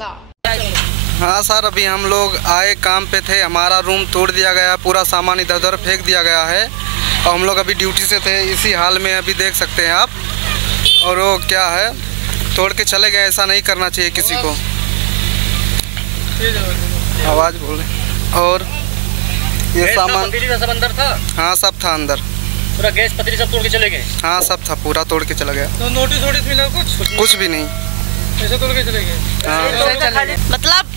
जाएगा। हाँ सर, अभी हम लोग आए काम पे थे, हमारा रूम तोड़ दिया गया, पूरा सामान इधर उधर फेंक दिया गया है और हम लोग अभी ड्यूटी से थे, इसी हाल में अभी देख सकते हैं आप। और वो क्या है, तोड़ के चले गए, ऐसा नहीं करना चाहिए किसी को। आवाज़ बोले। और ये सामान सब अंदर था? हाँ सब था अंदर, पूरा गैस पतरी सब तोड़ के चले गए? हाँ सब था, पूरा तोड़ के चला गया। तो नोटिस मिला कुछ भी नहीं, ऐसे तोड़ के चले गए। मतलब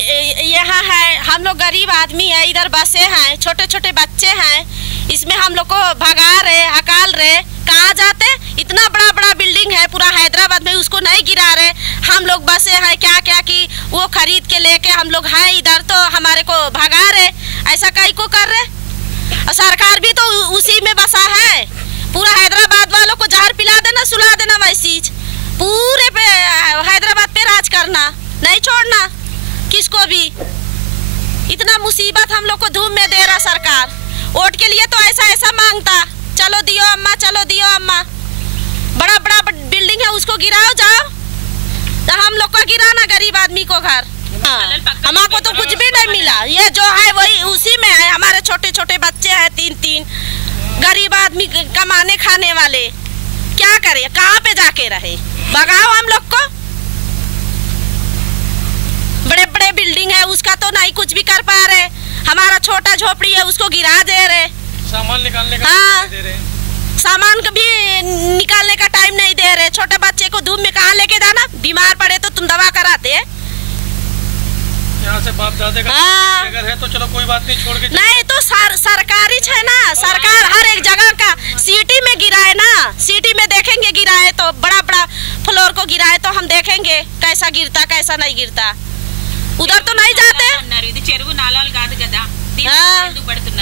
यहाँ है, हम लोग गरीब आदमी है, इधर बसे हैं, छोटे छोटे बच्चे हैं, इसमें हम लोग को भगा रहे, हकाल रहे, कहाँ जाते? इतना बड़ा बड़ा बिल्डिंग है पूरा हैदराबाद में, उसको नहीं गिरा रहे। हम लोग बसे हैं क्या क्या कि वो खरीद के लेके हम लोग हैं इधर, तो हमारे को भगा रहे, ऐसा कहीं को कर रहे। और सरकार भी तो उसी में बसा है, पूरा हैदराबाद वालों को जहर पिला देना, सुला देना, वैसी पूरे पे हैदराबाद पे राज करना, नहीं छोड़ना किसको भी। इतना मुसीबत हम लोग को धूम में दे रहा सरकार। वोट के लिए तो ऐसा ऐसा मांगता, चलो दियो अम्मा, चलो दियो अम्मा, बड़ा बड़ा बिल्डिंग है उसको गिराओ जाओ, तो हम लोग को गिराना गरीब आदमी को घर। हमारे को तो कुछ भी नहीं मिला, ये जो है वही उसी में है। हमारे छोटे छोटे बच्चे हैं, 3 गरीब आदमी कमाने खाने वाले, क्या करे, कहाँ पे जाके रहे? भगाओ हम लोग को। बड़े बड़े बिल्डिंग है उसका तो नहीं कुछ भी कर पा रहे, हमारा छोटा झोपड़ी है उसको गिरा दे रहे, सामान निकालने का दे रहे, सामान भी निकालने का टाइम नहीं दे रहे। छोटे बच्चे को धूप में कहाँ लेके जाना, बीमार पड़े तो तुम दवा कराते हैं। यहाँ से बाप दादे का अगर है तो चलो कोई बात नहीं, छोड़ के नहीं तो सरकारी है ना, सरकार हर एक जगह का सिटी में गिराए ना, सिटी में देखेंगे गिराए तो, बड़ा बड़ा फ्लोर को गिराए तो हम देखेंगे कैसा गिरता कैसा नहीं गिरता। उधर तो नहीं जाते।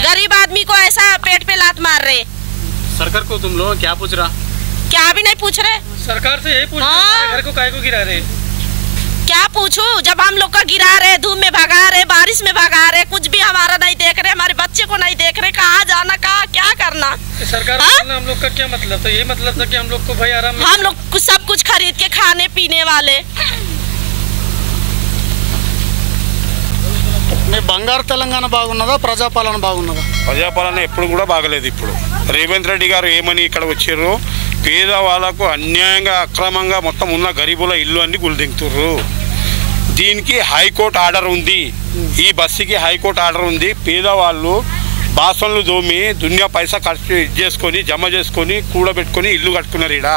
गरीब आदमी को ऐसा पेट पे लात मार रहे। सरकार को तुम लोग क्या पूछ रहा? क्या भी नहीं पूछ रहे, सरकार से यही पूछ रहे, घर को काहे को गिरा रहे? क्या पूछूं, जब हम लोग का गिरा रहे, धूप में भगा रहे, बारिश में भगा रहे, कुछ भी हमारा नहीं देख रहे, हमारे बच्चे को नहीं देख रहे, कहाँ जाना, कहाँ क्या करना। सरकार हम लोग का क्या मतलब था? यही मतलब था कि हम लोग को भाई आराम, हम लोग सब कुछ खरीद के खाने पीने वाले। బంగారు తెలంగాణ బాగున్నదా, ప్రజాపాలన బాగున్నదా? ప్రజాపాలన ఎప్పుడు కూడా బాగలేదు. ఇప్పుడు రేవంత్ రెడ్డి గారు ఏమని ఇక్కడ వచ్చారు, పేదవాళ్ళకు అన్యాయంగా అక్రమంగా మొత్తం ఉన్న గరీబుల ఇల్లు అన్ని గుల్దింతుర్రు. దీనికి హైకోర్టు ఆర్డర్ ఉంది, ఈ బస్సుకి హైకోర్టు ఆర్డర్ ఉంది. పేదవాళ్ళు బాసన్లు దోమి దునియా పైసా ఖర్చు చేసుకొని జమ చేసుకొని కూడబెట్టుకొని ఇల్లు కట్టుకున్నారు. ఇక్కడ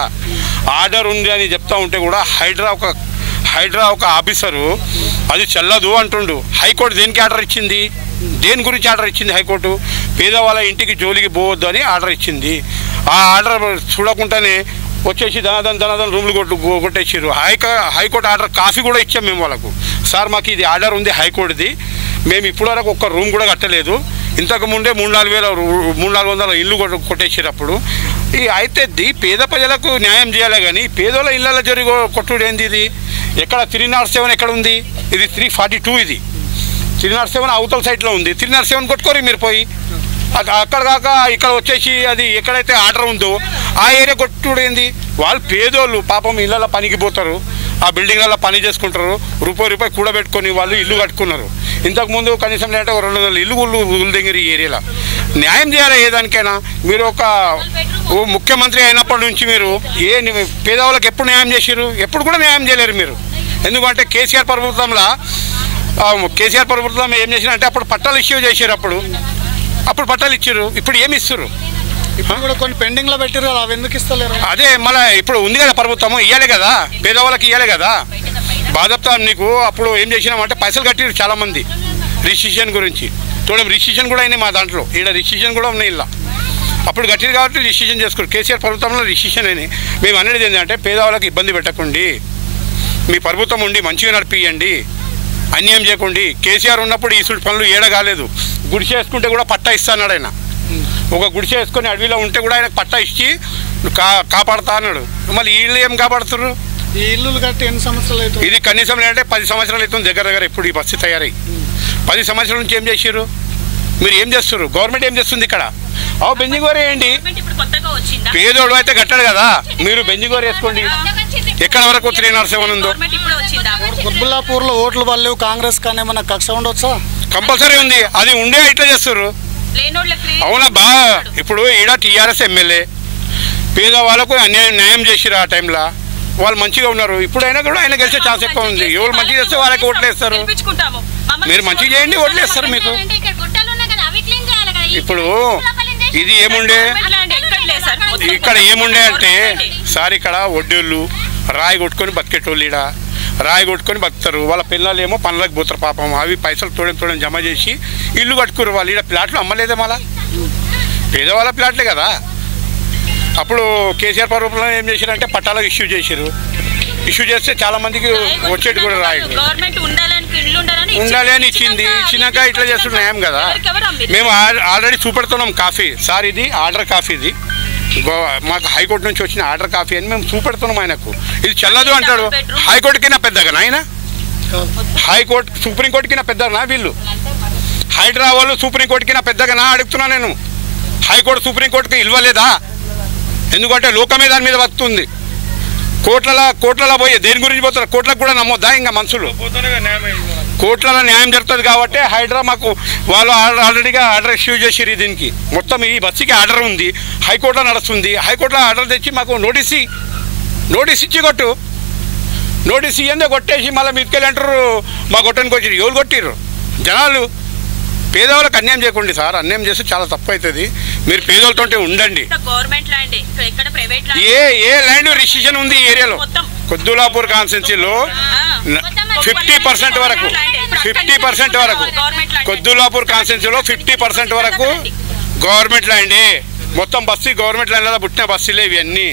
ఆర్డర్ ఉంది అని చెప్తా ఉంటే కూడా హైడ్రా ఒక ఆఫీసరు అది చెల్లదు అంటుండు. హైకోర్టు దేనికి ఆర్డర్ ఇచ్చింది, దేని గురించి ఆర్డర్ ఇచ్చింది? హైకోర్టు పేదవాళ్ళ ఇంటికి జోలికి పోవద్దు అని ఆర్డర్ ఇచ్చింది. ఆ ఆర్డర్ చూడకుండానే వచ్చేసి ధనాదన రూములు కొట్టేసారు. హైకోర్టు ఆర్డర్ కాఫీ కూడా ఇచ్చాం మేము వాళ్ళకు. సార్ మాకు ఇది ఆర్డర్ ఉంది హైకోర్టుది, మేము ఇప్పటివరకు ఒక్క రూమ్ కూడా కట్టలేదు, ఇంతకుముందే 3,400 ఇల్లు కొట్టేసేటప్పుడు అయితే పేద ప్రజలకు న్యాయం చేయాలి కానీ పేదోళ్ళ ఇళ్ళలో జరిగి కొట్టుడు ఏంది? ఇది ఎక్కడ 307 ఎక్కడ ఉంది? ఇది 342, ఇది 307 అవతల సైడ్లో ఉంది. 307 కొట్టుకోరు మీరు పోయి, అక్కడ కాక ఇక్కడ వచ్చేసి అది ఎక్కడైతే ఆర్డర్ ఉందో ఆ ఏరియా కొట్టుడు ఏంది? వాళ్ళు పేదోళ్ళు పాపం ఇళ్ళలో పనికి పోతారు, ఆ బిల్డింగ్లలో పని చేసుకుంటారు, రూపాయి కూడబెట్టుకొని వాళ్ళు ఇల్లు కట్టుకున్నారు. ఇంతకుముందు కనీసం లేదంటే 200 ఇల్లు దగ్గర ఈ ఏరియాలో న్యాయం చేయాలి. ఏదానికైనా మీరు ఒక ముఖ్యమంత్రి అయినప్పటి నుంచి మీరు పేదవాళ్ళకి ఎప్పుడు న్యాయం చేశారు? ఎప్పుడు కూడా న్యాయం చేయలేరు మీరు. ఎందుకంటే కేసీఆర్ ప్రభుత్వం ఏం చేసినా అంటే అప్పుడు పట్టాలు ఇష్యూ చేశారు, అప్పుడు పట్టాలు ఇచ్చారు, ఇప్పుడు ఏమి ఇస్తారు? ఇప్పుడు కూడా కొన్ని పెండింగ్లో పెట్టారు కదా, అవి ఎందుకు ఇస్తలేరు? అదే మళ్ళీ ఇప్పుడు ఉంది కదా ప్రభుత్వం, ఇవ్వాలి కదా, పేదవాళ్ళకి ఇవ్వాలి కదా. బాధపడతా నీకు అప్పుడు ఏం చేసినామంటే పైసలు కట్టిరు చాలామంది రిజిస్ట్రేషన్ గురించి. చూడండి రిజిస్ట్రేషన్ కూడా అయినాయి మా దాంట్లో, ఈడ రిజిస్ట్రేషన్ కూడా ఉన్నాయి. ఇలా అప్పుడు కట్టిరు కాబట్టి రిజిస్ట్రేషన్ చేసుకోరు. కేసీఆర్ ప్రభుత్వంలో రిజిస్ట్రేషన్ అయినాయి. మేము అనేది ఏంటంటే పేదవాళ్ళకి ఇబ్బంది పెట్టకండి, మీ ప్రభుత్వం ఉండి మంచిగా నడిపియండి, అన్యాయం చేయకండి. కేసీఆర్ ఉన్నప్పుడు ఈ పనులు ఏడగాలేదు. గుడిసె వేసుకుంటే కూడా పట్టా ఇస్తాడు ఆయన. ఒక గుడిసె వేసుకొని అడవిలో ఉంటే కూడా ఆయనకు పట్టా ఇచ్చి కాపాడుతా అన్నాడు. మళ్ళీ వీళ్ళు ఏం కాపాడుతున్నారు? ఈ ఇల్లు కట్టి ఎన్ని సంవత్సరాలు అవుతుంది? ఇది కనీసం లేదంటే 10 సంవత్సరాలు అవుతుంది దగ్గర. ఇప్పుడు ఈ బస్సు తయారై 10 సంవత్సరాల నుంచి ఏం చేశారు? మీరు ఏం చేస్తారు? గవర్నమెంట్ ఏం చేస్తుంది ఇక్కడ? బెంజింగోర్ వేయండి, పేదోడు అయితే కట్టాడు కదా, మీరు బెంజింగోర్ వేసుకోండి. ఎక్కడ వరకు 307 ఉందో కుత్బుల్లాపూర్లో ఓట్లు పడలేవు కాంగ్రెస్ కానీ ఏమన్నా కక్ష ఉండొచ్చా? కంపల్సరీ ఉంది. అది ఉండే ఇట్లా చేస్తారు. అవునా బా, ఇప్పుడు ఈడ టీఆర్ఎస్ ఎమ్మెల్యే పేదవాళ్ళకు న్యాయం చేసిరు. ఆ టైంలో వాళ్ళు మంచిగా ఉన్నారు. ఇప్పుడైనా కూడా ఆయన గెలిచే ఛాన్స్ ఎక్కువ ఉంది. ఎవరు మంచిగా చేస్తే వాళ్ళకి ఓట్లు వేస్తారు. మీరు మంచిగా చేయండి, ఓట్లు వేస్తారు మీకు. ఇప్పుడు ఇది ఏముండే, ఇక్కడ ఏముండే అంటే సార్, ఇక్కడ వడ్డోళ్ళు రాయి కొట్టుకొని బతికేటోళ్ళు, ఈడ రాయి కొట్టుకొని బతుకుతారు. వాళ్ళ పిల్లలు ఏమో పనులకు పోతారు పాపం. అవి పైసలు తోడని జమ చేసి ఇల్లు కట్టుకురు. వాళ్ళు ఈడ ప్లాట్లు అమ్మలేదే, మళ్ళా పేదవాళ్ళ ప్లాట్లే కదా. అప్పుడు కేసీఆర్ ప్రభుత్వంలో ఏం చేశారంటే పట్టాలకు ఇష్యూ చేశారు. ఇష్యూ చేస్తే చాలా మందికి వచ్చేది కూడా రాయి ఉండాలి అని ఇచ్చింది. ఇచ్చినాక ఇట్లా చేస్తున్నాం కదా. మేము ఆల్రెడీ చూపెడుతున్నాం కాఫీ సార్, ఇది ఆర్డర్ కాఫీ, ఇది మాకు హైకోర్టు నుంచి వచ్చిన ఆర్డర్ కాఫీ అని మేము చూపెడుతున్నాం ఆయనకు. ఇది చెల్లదు అంటాడు. హైకోర్టుకైనా పెద్దగా ఆయన, హైకోర్టు సుప్రీంకోర్టుకినా పెద్దగా వీళ్ళు, హైడ్రా వాళ్ళు సుప్రీంకోర్టుకినా పెద్దగా అడుగుతున్నా నేను. హైకోర్టు సుప్రీంకోర్టుకి ఇవ్వలేదా? ఎందుకంటే లోకమే దాని మీద వస్తుంది. కోట్లలో పోయి దేని గురించి పోతారు? కోట్లకు కూడా నమ్మొద్దా ఇంకా మనుషులు? కోట్లలో న్యాయం జరుగుతుంది కాబట్టి హైడ్రా మాకు వాళ్ళు ఆల్రెడీగా ఆర్డర్ ఇష్యూ చేసిరు. దీనికి మొత్తం ఈ బస్సుకి ఆర్డర్ ఉంది, హైకోర్టులో నడుస్తుంది. హైకోర్టులో ఆర్డర్ తెచ్చి మాకు నోటీస్ ఇచ్చి కొట్టు. నోటీస్ ఇయ్యందే కొట్టేసి మళ్ళీ మీదకెళ్ళి అంటారు మా కొట్టడానికి వచ్చి. ఎవరు కొట్టిర్రు? జనాలు. పేదవాళ్ళకి అన్యాయం చేయకండి సార్. అన్యాయం చేస్తే చాలా తప్పు అవుతుంది. మీరు పేదవాళ్ళతో ఉండండి. ఏ ల్యాండ్ రిస్ట్రిక్షన్ ఉంది ఈ ఏరియాలో? కుత్బుల్లాపూర్ కాన్స్టిట్యున్సీలో 50% వరకు కుత్బుల్లాపూర్ కాన్స్టిట్యున్సీలో 50% వరకు గవర్నమెంట్ ల్యాండే. మొత్తం బస్సు గవర్నమెంట్ ల్యాండ్లో పుట్టిన బస్సులే ఇవన్నీ.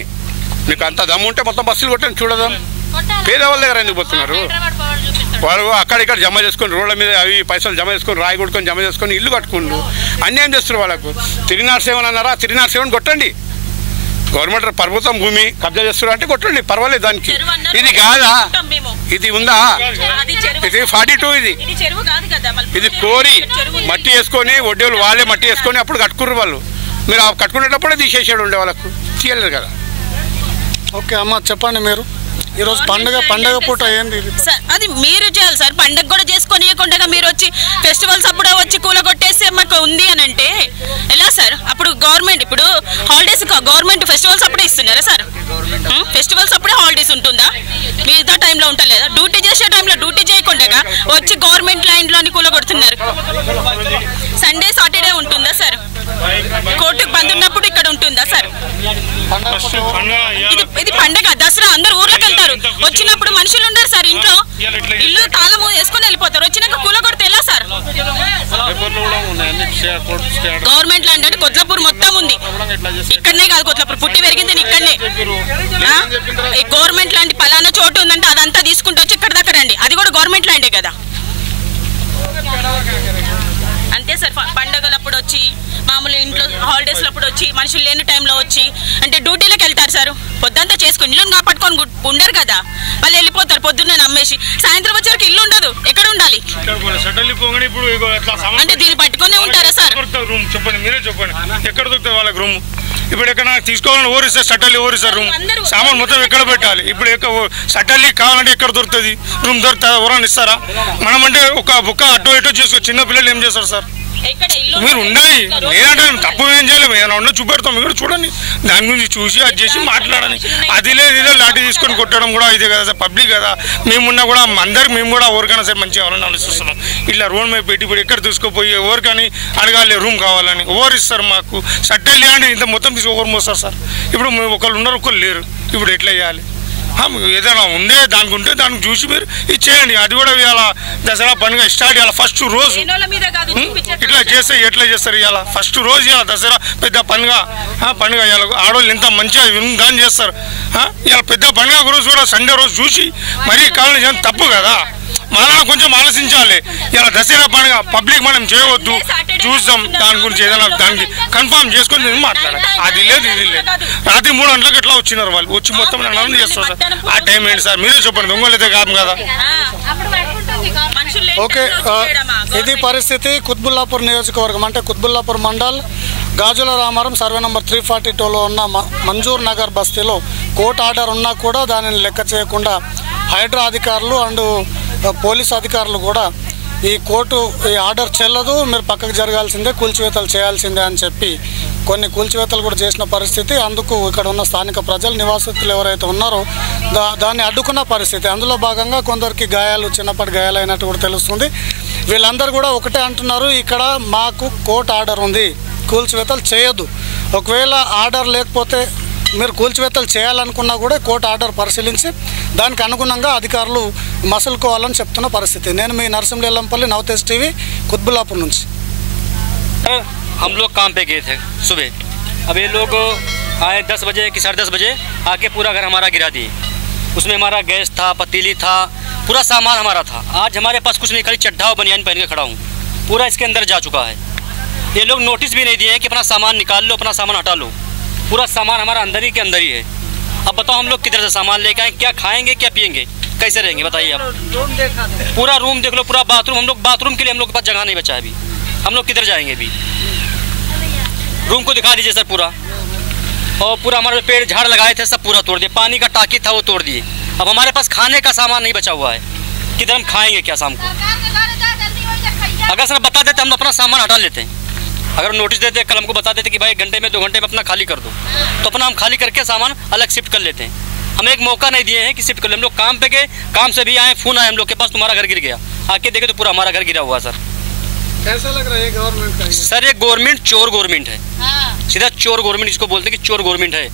మీకు అంత దమ్ము ఉంటే మొత్తం బస్సులు కొట్టండి, చూడదాం. పేదవాళ్ళ దగ్గర ఎందుకు పోతున్నారు? వాళ్ళు అక్కడిక్కడ జమ చేసుకొని రోడ్ల మీద అవి పైసలు జమ చేసుకొని రాయి కొట్టుకొని జమ చేసుకొని ఇల్లు కట్టుకుంటూ అన్యాయం చేస్తున్నారు వాళ్ళకు. 307 అన్నారా? 307 కొట్టండి. గవర్నమెంట్ ప్రభుత్వం భూమి కబ్జా చేస్తున్నారు అంటే కొట్టండి, పర్వాలేదు. దానికి ఇది కాదా? ఇది ఉందా? ఇది 42. ఇది కోరి మట్టి వేసుకొని వడ్డీలు వాళ్ళే మట్టి వేసుకొని అప్పుడు కట్టుకుర్రు వాళ్ళు. మీరు కట్టుకునేటప్పుడే తీసేసాడు ఉండే వాళ్ళకు, తీయలేదు కదా. ఓకే అమ్మ, చెప్పండి మీరు ఈరోజు పండగ పూట ఏంది సార్? అది మీరు చేయాలి సార్. పండగ కూడా చేసుకోనియకుండా మీరు వచ్చి ఫెస్టివల్స్ అప్పుడే వచ్చి కూలగొట్టేస్తే మాకు ఉంది అని అంటే ఎలా సార్? అప్పుడు గవర్నమెంట్ ఇప్పుడు హాలిడేస్ గవర్నమెంట్ ఫెస్టివల్స్ అప్పుడే ఇస్తున్నారా సార్? ఫెస్టివల్స్ అప్పుడే హాలిడేస్ ఉంటుందా? మిగతా టైంలో ఉంటలేదా? డ్యూటీ చేసే టైంలో డ్యూటీ చేయకుండా వచ్చి గవర్నమెంట్ ల్యాండ్లోని కూలగొడుతున్నారు. సండే సాటర్డే ఉంటుందా సార్? కోర్టుకు బంద్ ఉన్నప్పుడు ఇక్కడ ఉంటుందా సార్? ఇది పండగ, దసరా, అందరు ఊర్లోకి వెళ్తారు. వచ్చినప్పుడు మనుషులు ఉండరు సార్ ఇంట్లో. ఇల్లు తాళం వేసుకొని వెళ్ళిపోతారు. వచ్చినాక కూలగొడితే ఎలా సార్? గవర్నమెంట్ ల్యాండ్ అంటే కొత్లాపూర్ మొత్తం ఉంది. ఇక్కడనే కాదు, కొత్లాపూర్ పుట్టి పెరిగింది ఇక్కడనే. గవర్నమెంట్ ల్యాండ్ పలానా చోటు ఉందంటే అదంతా తీసుకుంటూ వచ్చి ఇక్కడ దగ్గర అండి. అది కూడా గవర్నమెంట్ ల్యాండే కదా. అంతే సార్. పండగలప్పుడు వచ్చి మామూలు ఇంట్లో హాలిడేస్లప్పుడు వచ్చి మనుషులు లేని టైంలో వచ్చి అంటే డ్యూటీలోకి వెళ్తారు సార్. పొద్దుంతా చేసుకుని ఇల్లుని కాపాడుకొని ఉండరు కదా. వాళ్ళు వెళ్ళిపోతారు పొద్దున్నే నమ్మేసి. సాయంత్రం వచ్చేవరకు ఇల్లు ఉండదు. ఎక్కడ ఉండాలి అంటే దీన్ని పట్టుకునే ఉంటారా సార్? చెప్పండి, మీరే చెప్పండి. ఎక్కడ దొరుకుతుంది వాళ్ళకి రూమ్? ఇప్పుడు ఎక్కడ తీసుకోవాలని ఓరిస్తారు సట్టల్లి, ఓరిస్తారు రూమ్. సామాన్ మొత్తం ఎక్కడ పెట్టాలి? ఇప్పుడు సట్టల్లి కావాలంటే ఎక్కడ దొరుకుతుంది? రూమ్ దొరుకుతుందా? ఎవరైనా ఇస్తారా? మనం అంటే ఒక బుక్క అటు ఇటు చేసుకో. చిన్న పిల్లలు ఏం చేస్తారు సార్? మీరు ఉండాలి. లేదంటే తప్పు ఏం చేయలేము. ఏదైనా ఉన్నా చూపెడతాం. మీరు చూడండి, దాని గురించి చూసి అది చేసి మాట్లాడాలి. అది లేదు ఇదే లాఠీ తీసుకొని కొట్టడం కూడా ఇదే కదా సార్. పబ్లిక్ కదా మేమున్నా కూడా అందరికి మేము కూడా ఎవరికైనా సరే మంచిగా ఎవరైనా ఆలోచిస్తున్నాం. ఇట్లా రోడ్ మీద పెట్టి ఎక్కడ తీసుకుపోయి ఎవరికని అడగాలి రూమ్ కావాలని. ఎవరు ఇస్తారు మాకు? సట్టెల్ అంటే ఇంత మొత్తం తీసుకు ఎవరు మోస్తారు సార్? ఇప్పుడు ఒకళ్ళు ఉన్నారు, ఒకళ్ళు లేరు. ఇప్పుడు ఎట్లా చేయాలి? ఏదైనా ఉండే దానికి ఉంటే దానికి చూసి మీరు ఇచ్చేయండి. అది కూడా ఇవాళ దసరా పండుగ స్టార్ట్ ఇవాళ ఫస్ట్ రోజు. ఇట్లా చేస్తే ఎట్లా చేస్తారు? ఇవాళ ఫస్ట్ రోజు, ఇవాళ దసరా పెద్ద పండుగ. ఇవాళ ఆడవాళ్ళు ఎంత మంచిగా దాన్ని చేస్తారు. ఇవాళ పెద్ద పండుగ రోజు కూడా సండే రోజు చూసి మరీ కావాలని చేయడం తప్పు కదా. మనం కొంచెం ఆలోచించాలి. ఇలా దసరా పండుగ పబ్లిక్ మనం చేయవద్దు, చూద్దాం దాని గురించి ఏదైనా దానికి కన్ఫర్మ్ చేసుకొని మాట్లాడాలి. అది లేదు ఇది లేదు. రాత్రి 3 గంటలకు ఎట్లా వచ్చినారు వాళ్ళు? వచ్చి మొత్తం నన్ను చేస్తారు సార్. ఆ టైం ఏంటి సార్? మీరే చెప్పండి. దొంగలు అయితే కాదు కదా. ఓకే, ఇది పరిస్థితి. కుత్బుల్లాపూర్ నియోజకవర్గం అంటే కుత్బుల్లాపూర్ మండల్ గాజుల రామారం సర్వే నెంబర్ 342లో ఉన్న మంజూర్ నగర్ బస్తీలో కోర్టు ఆర్డర్ ఉన్నా కూడా దానిని లెక్క చేయకుండా హైడ్రా అధికారులు అండ్ పోలీస్ అధికారులు కూడా ఈ కోర్టు ఈ ఆర్డర్ చెల్లదు, మీరు పక్కకు జరగాల్సిందే, కూల్చివేతలు చేయాల్సిందే అని చెప్పి కొన్ని కూల్చివేతలు కూడా చేసిన పరిస్థితి. అందుకు ఇక్కడ ఉన్న స్థానిక ప్రజలు నివాసితులు ఎవరైతే ఉన్నారో దాన్ని అడ్డుకున్న పరిస్థితి. అందులో భాగంగా కొందరికి గాయాలు, చిన్నప్పటి గాయాలు అయినట్టు కూడా తెలుస్తుంది. వీళ్ళందరూ కూడా ఒకటే అంటున్నారు, ఇక్కడ మాకు కోర్టు ఆర్డర్ ఉంది, కూల్చివేతలు చేయొద్దు. ఒకవేళ ఆర్డర్ లేకపోతే మీరు కూల్చివేతలు చేయాలనుకున్నా కూడా కోర్టు ఆర్డర్ పరిశీలించి దానికి అనుగుణంగా అధికారులు మసులుకోవాలని చెప్తున్న పరిస్థితి. నేను మీ నరసింహెల్లంపల్లి, నవతేజ్ టీवी, कुतबुल्लापुर నుంచి. हम लोग काम पे गए थे सुबह, अब ये लोग आए 10 बजे कि 10:30 बजे, आके पूरा घर हमारा गिरा दिए। उसमें हमारा गैस था, पतीली था, पूरा सामान हमारा था। आज हमारे पास कुछ नहीं, खाली चड्ढा और बनियान पहन के खड़ा हूँ, पूरा इसके अंदर जा चुका है। ये लोग नोटिस भी नहीं दिए हैं कि अपना सामान निकाल लो, अपना सामान हटा लो। पूरा सामान हमारा अंदर ही के अंदर ही है। अब बताओ हम लोग किधर से सामान लेके आए, क्या खाएंगे, क्या पिएंगे, कैसे रहेंगे बताइए आप। पूरा रूम देख लो, पूरा बाथरूम, हम लोग बाथरूम के लिए हम लोग के पास जगह नहीं बचा है अभी, हम लोग किधर जाएंगे अभी। रूम को दिखा दीजिए सर पूरा, और पूरा हमारे पेड़ झाड़ लगाए थे सब पूरा तोड़ दिए, पानी का टाकी था वो तोड़ दिए। अब हमारे पास खाने का सामान नहीं बचा हुआ है, किधर हम खाएंगे क्या शाम को। अगर सर बता देते हम अपना सामान हटा लेते हैं, अगर नोटिस देते कल हमको बता देते कि भाई 1 घंटे में 2 घंटे में अपना खाली कर दो, तो अपना हम खाली करके सामान अलग शिफ्ट कर लेते हैं। हमें एक मौका नहीं दिए हैं कि शिफ्ट कर ले। हम लोग काम पे गए, काम से भी आए, फोन आए हम लोग के पास, तुम्हारा घर गिर गया। आके देखे तो पूरा हमारा घर गिरा हुआ। सर कैसा लग रहा है गवर्नमेंट का? सर ये गवर्नमेंट चोर गवर्नमेंट है, सीधा चोर गवर्नमेंट इसको बोलते हैं कि चोर गवर्नमेंट है।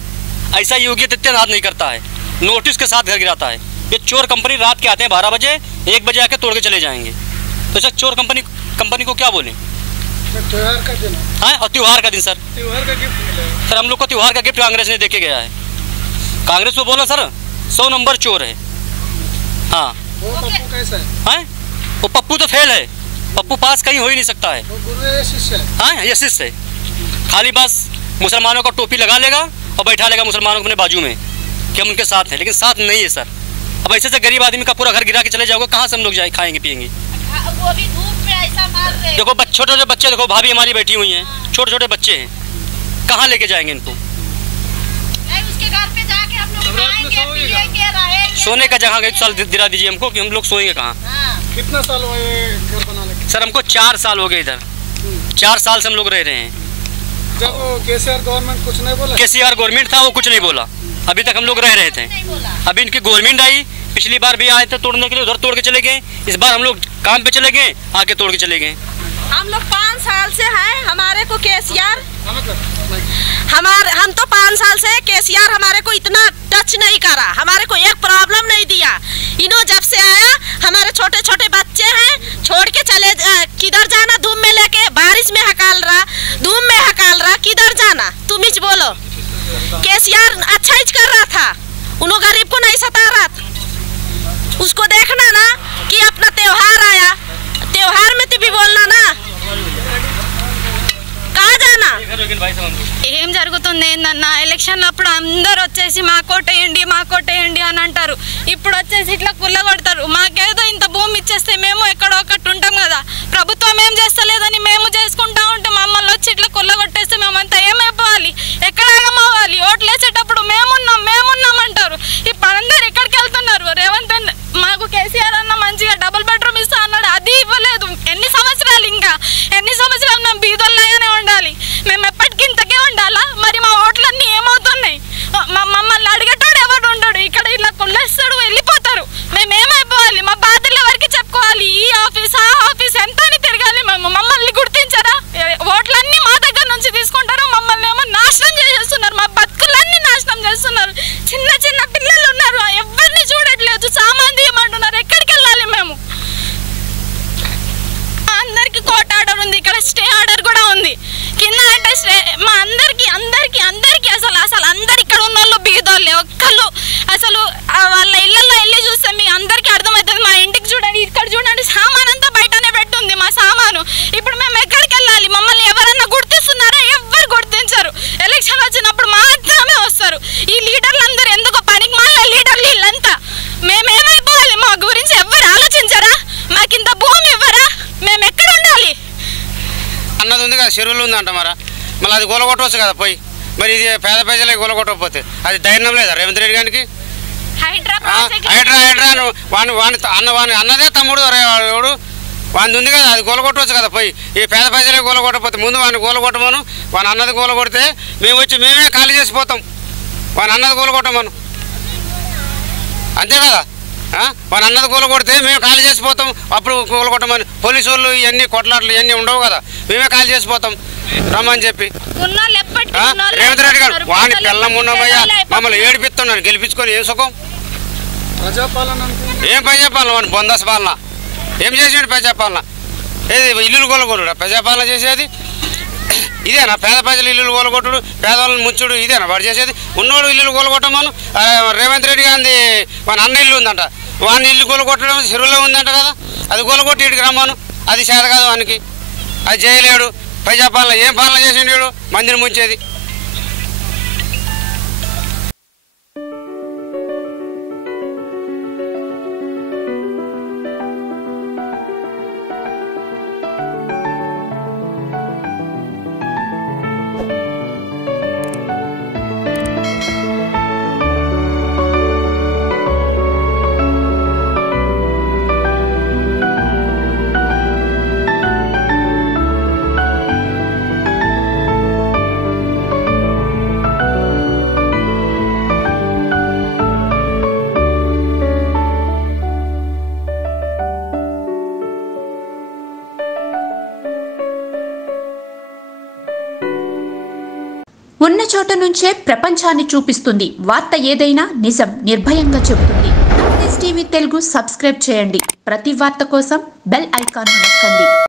ऐसा योग्य इत्तेहाद नहीं करता है, नोटिस के साथ घर गिराता है। ये चोर कंपनी रात के आते हैं 12 बजे, 1 बजे आके तोड़ के चले जाएंगे। तो सर चोर कंपनी को क्या बोले। त्योहार का दिन, हाँ, और त्योहार का दिन सर, त्योहार का गिफ्ट मिला है। सर हम लोग को त्योहार का गिफ्ट कांग्रेस ने देके गया है। कांग्रेस को बोला सर 100 नंबर चोर है। हाँ, वो पप्पू कैसा है? हाँ, वो पप्पू तो फेल है, पप्पू पास कहीं हो ही नहीं सकता है। वो गुरु है, शिष्य है? हाँ, ये शिष्य है, खाली बस मुसलमानों का टोपी लगा लेगा और बैठा लेगा मुसलमानों को अपने बाजू में कि हम उनके साथ हैं, लेकिन साथ नहीं है सर। अब ऐसे से गरीब आदमी का पूरा घर गिरा के चले जाओगे, कहाँ से हम लोग जाए खाएंगे पिएंगे। वो भी धूप में ऐसा मार रहे। देखो छोटे छोटे बच्चे, देखो भाभी हमारी बैठी हुई हैं, छोटे छोटे बच्चे हैं, कहाँ लेके जाएंगे इनको। उसके घर पे जाके हम लोग खाएंगे पिएंगे रहेंगे। सोने का जगह एक साल दिला दीजिए हमको कि हम लोग सोएंगे कहाँ। कितना साल हुआ ये घर बनाने के? सर हमको 4 साल हो गए इधर, 4 साल से हम लोग रह रहे हैं। जब वो केसीआर गवर्नमेंट कुछ नहीं बोला? केसीआर गवर्नमेंट था, वो कुछ नहीं बोला, अभी तक हम लोग रह रहे थे। अभी इनकी गवर्नमेंट आई, पिछली बार भी आए थे तोड़ने के लिए, उधर तोड़ के चले गए। इस बार हम लोग काम पे चले गए, आके तोड़ के चले गए। हम लोग 5 साल से हैं, हमारे को केसीआर हम तो 5 साल से केसीआर हमारे को इतना टच नहीं करा, हमारे को एक प्रॉब्लम नहीं दिया। इन्हों जब से आया हमारे छोटे छोटे बच्चे हैं, छोड़ के चले, किधर जाना, धूप में लेके, बारिश में हकाल रहा, धूप में हकाल रहा, किधर जाना तुम ही बोलो। केसीआर अच्छा ही कर रहा था, उन्हों गरीब को नहीं सता रहा था। उसको देखना ना कि अपना त्योहार आया, त्योहार में तो भी बोलना ना, कहाँ जाना। ఏం జరుగుతుంది ఏందన్నా, ఎలక్షన్లు అప్పుడు అందరు వచ్చేసి మా కోటేయండి అని అంటారు. ఇప్పుడు వచ్చేసి ఇట్లా కుల్లగొడతారు. మాకేదో ఇంత భూమి ఇచ్చేస్తే మేము ఎక్కడో ఒకటి ఉంటాం కదా, ప్రభుత్వం ఏం చేస్తలేదని మేము చేసుకుంటా ఉంటే మమ్మల్ని వచ్చి ఇట్లా కుల్లగొట్టేస్తే మేమంతా ఏమైపోవాలి, ఎక్కడ ఆగమవ్వాలి. ఓట్లు వేసేటప్పుడు మేమున్నాం అంటారు. ఇప్పుడు అందరు ఎక్కడికి వెళ్తున్నారు. రేవంత్ మాకు కేసీఆర్ అన్న మంచిగా డబుల్ బెడ్రూమ్ ఇస్తా అన్నాడు, అది ఇవ్వలేదు. ఎన్ని సంవత్సరాలు మేము బీదోళ్ళగానే ఉండాలి, మేము ఎప్పటికీ ఇంతకే ఉండాలా. మరి మా ఓట్లన్నీ ఏమవుతున్నాయి, మమ్మల్ని అడిగేటోడు ఎవడు ఉండడు. ఇక్కడ ఇలా కొల్లేస్తాడు, వెళ్ళిపోతారు. మేము ఏమైపోవాలి, మా బాధలు ఎవరికి చెప్పుకోవాలి. ఈ ఆఫీస్ ఆ ఆఫీస్ ఎంత అని తిరగాలి. మమ్మల్ని గుర్తించారా, ఓట్లన్నీ మా దగ్గర నుంచి తీసుకుంటారు. మమ్మల్ని ఏమో నాశనం చేసేస్తున్నారు, మా బతుకులన్నీ నాశనం చేస్తున్నారు. చిన్న చిన్న పిల్లలు ఉన్నారు, ఎవరిని చూడట్లేదు, సామాన్ తీయమంటున్నారు. ఎక్కడికి వెళ్ళాలి మేము. అందరికి కోర్ట్ ఆర్డర్ ఉంది, ఇక్కడ స్టే ఆర్డర్ కూడా ఉంది. కింద అంటే స్టే మా అందరికి అసలు అందరు ఇక్కడ ఉన్న వాళ్ళు బీదోళ్ళే. ఒక్కళ్ళు అసలు వాళ్ళ ఇళ్ళల్లో వెళ్ళి చూస్తే మీ అందరికీ అర్థమవుతుంది. మా ఇంటికి చూడండి, ఇక్కడ చూడండి, సామాన్ అంతా బయటనే పెట్టుంది మా సామాను. ఇప్పుడు మేము ఎక్కడికి వెళ్ళాలి, మమ్మల్ని ఎవరన్నా గుర్తిస్తున్నారా? ఎవ్వరు గుర్తించరు. ఎలక్షన్ వచ్చినప్పుడు మాత్రమే వస్తారు ఈ లీడర్లు అందరూ. ఎందుకో పనికి మాల లీడర్లు వీళ్ళంతా. మేమేమైపోవాలి, మా గురించి ఎవ్వరు ఆలోచించరా? మాకింత భూమి ఇవ్వరా? మేము ఎక్కడ ఉండాలి? అన్నది ఉంది కదా, చెరువులు ఉందంట మళ్ళీ అది గోలగొట్టవచ్చు కదా పోయి. మరి ఇది పేద ప్రజలకి గోలగొట్టకపోతే అది ధైర్యం లేదా రేవంత్ రెడ్డి గారికి? హైడ్రా వాని అన్నదే తమ్ముడు ఎవడు వాని ఉంది కదా, అది గోలగొట్టవచ్చు కదా. పోయి ఈ పేద ప్రజలే గోలగొట్టకపోతే ముందు వాడిని గోలగొట్టమను. వాని అన్నది గోలగొడితే మేము వచ్చి మేమే ఖాళీ చేసిపోతాం. వాని అన్నది గోలగొట్టమను, అంతే కదా. వాని అన్నది గోలగొడితే మేము ఖాళీ చేసిపోతాం. అప్పుడు గోలగొట్టమని పోలీసు వాళ్ళు ఇవన్నీ కొట్లాట్లు ఇవన్నీ ఉండవు కదా, మేమే ఖాళీ చేసిపోతాం రమ్మని చెప్పి. రేవంత్ రెడ్డి గారు వాడిని పిల్లం ఉన్నామయ్యా, మమ్మల్ని ఏడిపిస్తున్నాను గెలిపించుకొని ఏం సుఖం, ఏం ప్రజాపాలన వాడిని బొందస్ పాలన ఏం చేసాడు? ప్రజాపాలన ఏది ఇల్లులు గోలగొట్టుడు ప్రజాపాలన చేసేది ఇదేనా? పేద ప్రజలు ఇల్లులు గోలగొట్టుడు, పేదవాళ్ళని ముచ్చుడు ఇదేనా వాడు చేసేది? ఉన్నోడు ఇల్లులు గోలగొట్టమను. రేవంత్ రెడ్డి గాంధీ వాని అన్న ఇల్లు ఉందంట, వాని ఇల్లు గోలగొట్టడం చెరువులో ఉందంట కదా, అది గోలగొట్టి ఇటుకి రమ్మను. అది చేత కాదు వానికి, అది చేయలేడు. ప్రజాపాలన ఏం పాలన చేసిండు? మందిని ముంచేది. ఉన్న చోట నుంచే ప్రపంచాన్ని చూపిస్తుంది. వార్త ఏదైనా నిజం నిర్భయంగా చెబుతుంది. టీవీ తెలుగు సబ్స్క్రైబ్ చేయండి. ప్రతి వార్త కోసం బెల్ ఐకాన్ నొక్కండి.